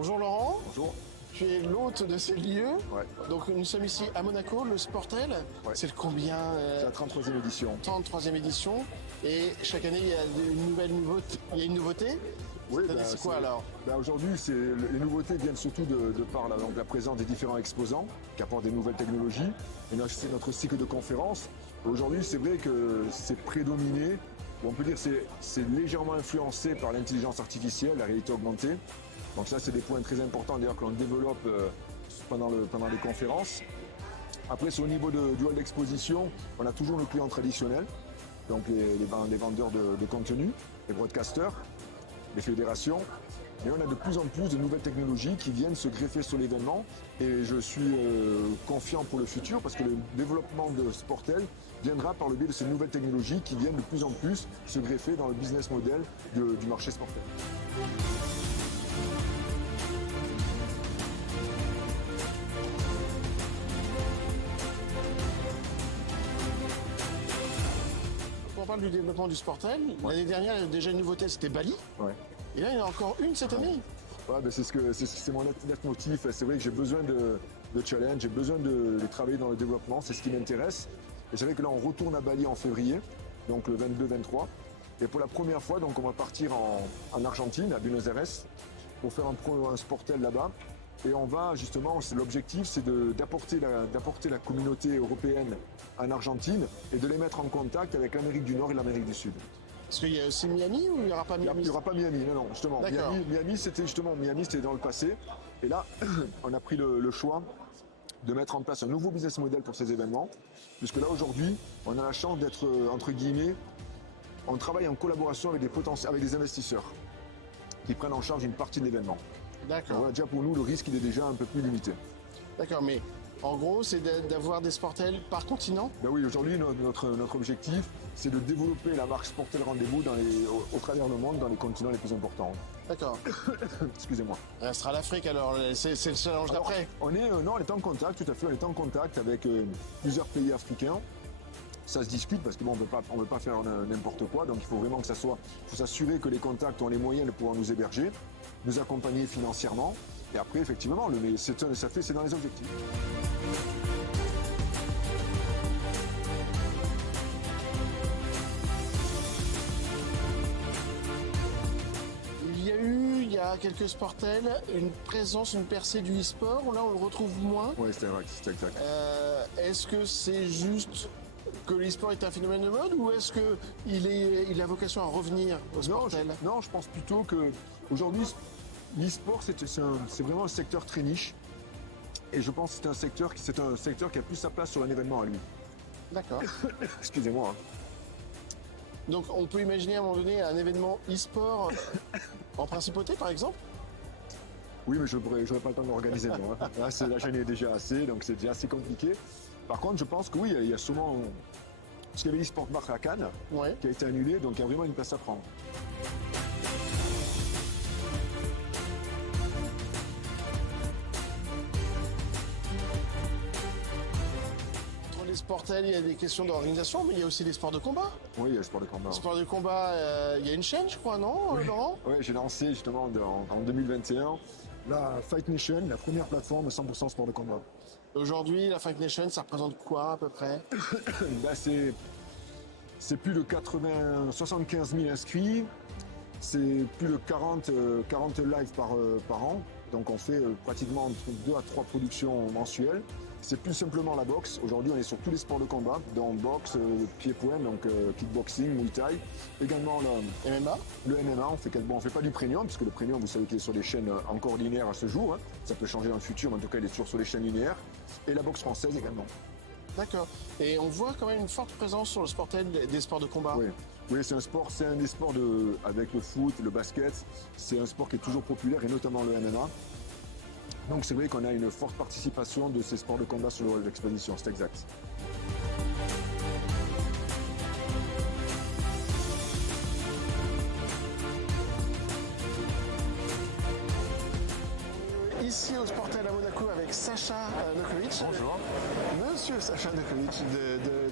Bonjour Laurent. Bonjour. Tu es l'hôte de ces lieux. Ouais. Donc nous sommes ici à Monaco, le Sportel. Ouais. C'est le combien C'est la 33e édition. 33e édition. Et chaque année, il y a une nouvelle nouveauté. Il y a une nouveauté. Oui, Cette année, c'est quoi alors? Aujourd'hui, les nouveautés viennent surtout de par la présence des différents exposants qui apportent des nouvelles technologies. Et c'est notre cycle de conférences. Aujourd'hui, c'est vrai que c'est prédominé. On peut dire que c'est légèrement influencé par l'intelligence artificielle, la réalité augmentée. Donc ça, c'est des points très importants d'ailleurs que l'on développe pendant les conférences. Après, c'est au niveau du hall d'exposition, on a toujours nos clients traditionnels, donc les vendeurs de contenu, les broadcasters, les fédérations. Mais on a de plus en plus de nouvelles technologies qui viennent se greffer sur l'événement. Et je suis confiant pour le futur parce que le développement de Sportel viendra par le biais de ces nouvelles technologies qui viennent de plus en plus se greffer dans le business model du marché Sportel. On parle du développement du Sportel. L'année dernière, il y a déjà une nouveauté, c'était Bali. Ouais. Et là, il y en a encore une cette année. Ouais, ben c'est mon net motif. C'est vrai que j'ai besoin de challenge, j'ai besoin de travailler dans le développement, c'est ce qui m'intéresse. Et c'est vrai que là, on retourne à Bali en février, donc le 22-23. Et pour la première fois, donc on va partir en Argentine, à Buenos Aires, pour faire un Sportel là-bas. Et on va justement, l'objectif, c'est d'apporter la communauté européenne en Argentine et de les mettre en contact avec l'Amérique du Nord et l'Amérique du Sud. Est-ce qu'il y a aussi Miami ou il n'y aura pas Miami? Il n'y aura pas Miami, non, justement. Miami, c'était dans le passé. Et là, on a pris le choix de mettre en place un nouveau business model pour ces événements. Puisque là, aujourd'hui, on a la chance d'être, entre guillemets, on travaille en collaboration avec des investisseurs qui prennent en charge une partie de l'événement. D'accord. Voilà, déjà pour nous, le risque il est déjà un peu plus limité. D'accord, mais en gros, c'est d'avoir des Sportels par continent? Ben oui, aujourd'hui, notre objectif, c'est de développer la marque Sportel Rendez-vous au travers du monde, dans les continents les plus importants. D'accord. Excusez-moi. Ça sera l'Afrique alors, c'est le challenge d'après. On est en contact, tout à fait, on est en contact avec plusieurs pays africains. Ça se discute parce que bon, on ne veut pas faire n'importe quoi, donc il faut vraiment que ça soit, il faut s'assurer que les contacts ont les moyens de pouvoir nous héberger, nous accompagner financièrement, et après effectivement, c'est dans les objectifs. Il y a quelques Sportels, une présence, une percée du e-sport, là on le retrouve moins. Oui, c'est exact. Est-ce que c'est juste que l'e-sport est un phénomène de mode ou est-ce qu'il a vocation à revenir au Sportel? Non, je pense plutôt que aujourd'hui, l'e-sport c'est vraiment un secteur très niche. Et je pense que c'est un secteur qui a plus sa place sur un événement à lui. D'accord. Excusez-moi. Donc on peut imaginer à un moment donné un événement e-sport en principauté par exemple? Oui, mais je n'aurais pas le temps de l'organiser. Là, j'en ai déjà assez, donc c'est déjà assez compliqué. Par contre, je pense que oui, il y a souvent... Parce qu'il y avait l'e-sport bar à Cannes, Ouais. qui a été annulé, donc il y a vraiment une place à prendre. Entre les Sportels, il y a des questions d'organisation, mais il y a aussi des sports de combat. Oui, il y a le sport de combat. Sport de combat, il y a une chaîne, je crois, non, Laurent? Oui, j'ai lancé justement en 2021 la Fight Nation, la première plateforme 100% sport de combat. Aujourd'hui, la Fight Nation, ça représente quoi à peu près? Bah, c'est plus de 75 000 inscrits, c'est plus de 40 lives par an, donc on fait pratiquement entre 2 à 3 productions mensuelles. C'est plus simplement la boxe. Aujourd'hui, on est sur tous les sports de combat, dont boxe, pied-point, donc kickboxing, muay thai. Également MMA? le MMA, on fait pas du premium, puisque le premium, vous savez qu'il est sur des chaînes encore linéaires à ce jour. Hein. Ça peut changer dans le futur, mais en tout cas, il est toujours sur les chaînes linéaires. Et la boxe française également. D'accord. Et on voit quand même une forte présence sur le Sportel des sports de combat. Oui, c'est un des sports avec le foot, le basket. C'est un sport qui est toujours populaire, et notamment le MMA. Donc c'est vrai qu'on a une forte participation de ces sports de combat sur le hall d'exposition, c'est exact. Ici au Sportel à Monaco avec Sacha Nokovic. Bonjour. Monsieur Sacha Nokovic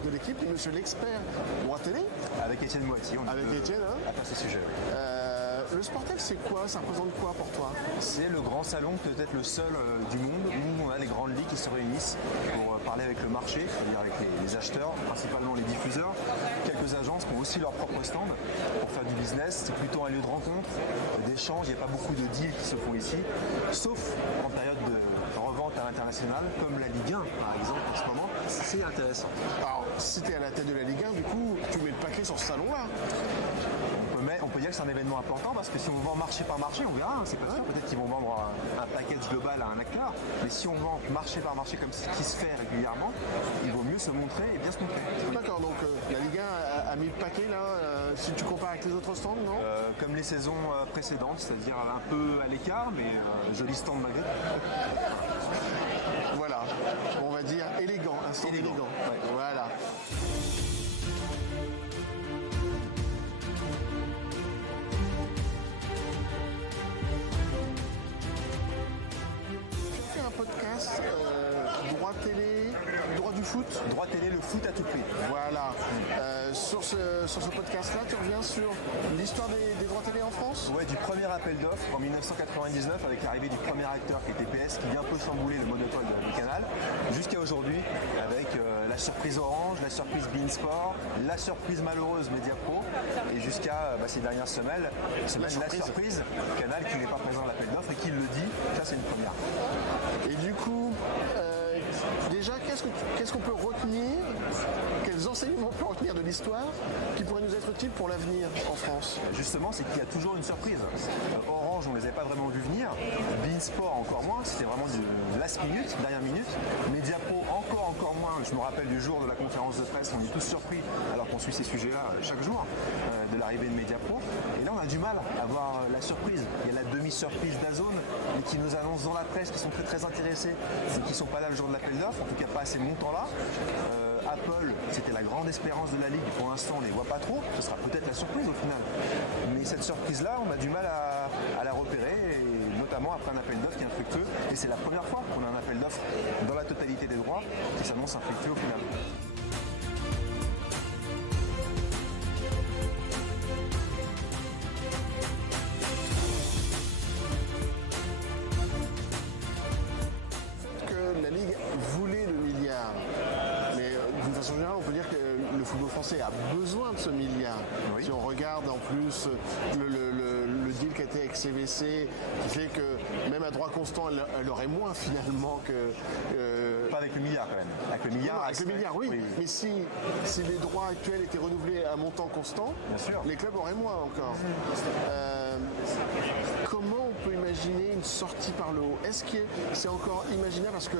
de l'équipe, et monsieur l'expert droit télé. Avec Étienne Moiti, on Avec peut Étienne, hein. à faire ce sujet. Le Sportel, c'est quoi? Ça représente quoi pour toi? C'est le grand salon, peut-être le seul du monde, où on a les grandes ligues qui se réunissent pour parler avec le marché, c'est-à-dire avec les acheteurs, principalement les diffuseurs, quelques agences qui ont aussi leur propre stand pour faire du business. C'est plutôt un lieu de rencontre, d'échange, il n'y a pas beaucoup de deals qui se font ici, sauf en période de revente à l'international, comme la Ligue 1 par exemple en ce moment, c'est intéressant. Alors, si tu es à la tête de la Ligue 1, du coup, tu mets le paquet sur ce salon-là. On peut dire que c'est un événement important parce que si on vend marché par marché, on verra, hein, c'est pas sûr, peut-être qu'ils vont vendre un package global à un acteur, mais si on vend marché par marché comme ce qui se fait régulièrement, il vaut mieux se montrer et bien se montrer. D'accord, donc la Ligue 1 a mis le paquet là, si tu compares avec les autres stands, non? Comme les saisons précédentes, c'est-à-dire un peu à l'écart, mais joli stand malgré tout. Voilà, on va dire élégant, un stand élégant. Ouais. Voilà. Tu as fait un podcast, droit télé, droit du foot. Droit télé, le foot à tout prix. Voilà. Sur ce podcast-là, tu reviens sur l'histoire des droits télé en France? Ouais, du premier appel d'offres en 1999 avec l'arrivée du premier acteur qui était PS, qui vient un peu chambouler le monopole du canal, jusqu'à aujourd'hui avec la surprise Orange, la surprise Beansport, la surprise malheureuse Mediapro et jusqu'à ces dernières semaines, la surprise Canal qui n'est pas présent à l'appel d'offres et qui le dit, ça c'est une première. Et du coup, déjà, qu'est-ce qu'on peut retenir? Quels enseignements on peut retenir de l'histoire qui pourraient nous être utiles pour l'avenir en France? Justement, c'est qu'il y a toujours une surprise. Orange, on ne les avait pas vraiment vus venir. Beansport, encore moins. C'était vraiment du last minute, dernière minute. Mediapro, encore moins. Je me rappelle du jour de la conférence de presse, on est tous surpris, alors qu'on suit ces sujets-là chaque jour, de l'arrivée de Mediapro. Et là, on a du mal à voir la surprise. Il y a la demi-surprise d'Azone, mais qui nous annonce dans la presse qu'ils sont très intéressés, mais qui ne sont pas là le jour de l'appel d'offres, en tout cas pas à ces montants-là. Apple, c'était la grande espérance de la Ligue. Pour l'instant, on ne les voit pas trop. Ce sera peut-être la surprise au final. Mais cette surprise-là, on a du mal à la repérer, et notamment après un appel d'offres qui est infructueux. Et c'est la première fois qu'on a un appel d'offres dans la totalité des droits qui s'annonce infructueux au final. Que la Ligue voulait le milliard. Mais d'une façon générale, on peut dire que le football français a besoin de ce milliard. Oui. Si on regarde en plus le deal qui a été avec CVC, qui fait que même à droit constant, elle aurait moins finalement que... Pas avec le milliard quand même. Avec le milliard, Non, avec le milliard, oui. Mais si les droits actuels étaient renouvelés à montant constant, bien sûr, les clubs auraient moins encore. Comment on peut imaginer une sortie par le haut? Est-ce que c'est encore imaginaire? Parce que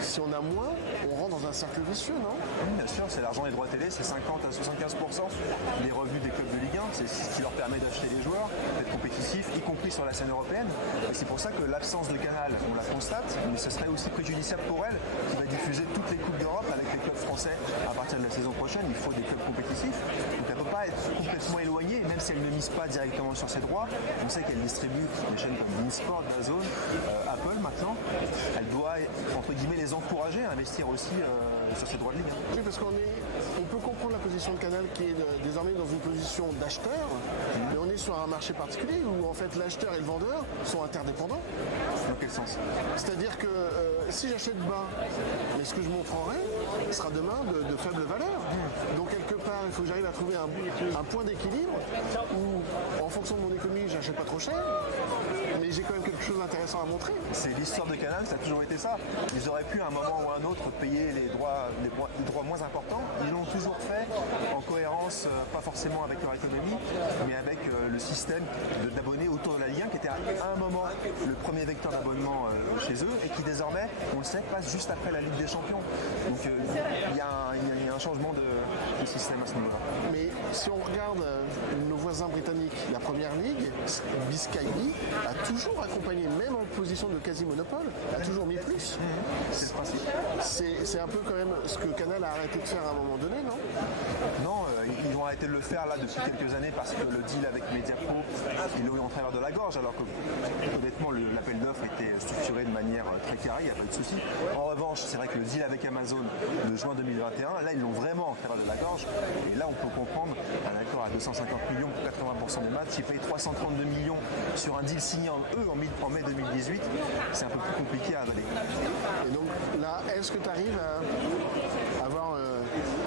si on a moins, on rentre dans un cercle vicieux, non? Oui, bien sûr, c'est l'argent des droits télé, c'est 50 à 75% des revenus des clubs de Ligue 1. C'est ce qui leur permet d'acheter les joueurs, d'être compétitifs, y compris sur la scène européenne. Et c'est pour ça que l'absence de Canal, on la constate, mais ce serait aussi préjudiciable pour elle, qui va diffuser toutes les Coupes d'Europe avec les clubs français à partir de la saison prochaine. Il faut des clubs compétitifs. Donc elle ne peut pas être complètement éloignée, même si elle ne mise pas directement sur ses droits. On sait qu'elle distribue des chaînes comme Beansport, DAZN, Apple maintenant. Elle doit, entre guillemets, les encourager à investir aussi sur ses droits de Ligue 1. Oui, parce qu'on peut comprendre la position de Canal qui est désormais dans une position d'acheteur, mais on est sur un marché particulier où en fait l'acheteur et le vendeur sont interdépendants. Dans quel sens? C'est-à-dire que si j'achète bas, mais ce que je montrerai sera demain de faible valeur. Donc quelque part, il faut que j'arrive à trouver un point d'équilibre où en fonction de mon économie, j'achète pas trop cher, mais j'ai quand même quelque chose d'intéressant à montrer. C'est l'histoire de Canal, ça a toujours été ça. Ils auraient pu à un moment ou à un autre payer les droits moins importants. Ils l'ont toujours fait en cohérence, pas forcément avec leur économie, mais avec le système d'abonnés autour de la Ligue 1 qui était à un moment le premier vecteur d'abonnement chez eux et qui désormais, on le sait, passe juste après la Ligue des Champions. Donc il y a un changement de système à ce niveau-là. Mais si on regarde nos voisins britanniques, la première ligue, Sky a toujours accompagné, même en position de quasi-monopole, a toujours mis plus. C'est le principe. C'est un peu quand même ce que Canal a arrêté de faire à un moment donné, non? Non, ils vont arrêter de le faire là depuis quelques années parce que le deal avec Mediapro, ils l'ont eu en travers de la gorge, alors que honnêtement l'appel d'offres était structuré de manière très carrée, il n'y a pas de souci. En revanche, c'est vrai que le deal avec Amazon de juin 2021, là ils l'ont vraiment en travers de la gorge. Et là, on peut comprendre un accord à 250 millions pour 80% des matchs. Ils payent 332 millions sur un deal signé en mai 2018. C'est un peu plus compliqué à avaler. Et donc là, est-ce que tu arrives à avoir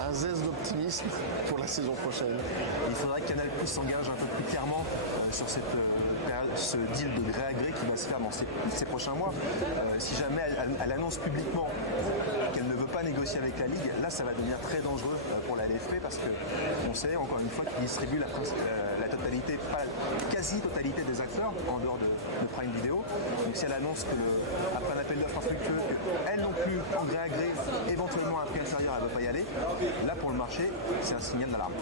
un zeste d'optimisme pour la saison prochaine? Il faudrait que Canal+ s'engage un peu plus clairement sur ce deal de gré à gré qui va se faire dans ces prochains mois. Si jamais elle annonce publiquement qu'elle ne veut pas négocier avec la Ligue, là ça va devenir très dangereux pour la LFP parce qu'on sait encore une fois qu'ils distribuent la totalité, pas la quasi-totalité des acteurs en dehors de Prime Video. Donc si elle annonce après un appel d'offres infructueux qu'elle non plus en gré à gré, éventuellement à un prix inférieur, elle ne veut pas y aller, là pour le marché c'est un signal d'alarme.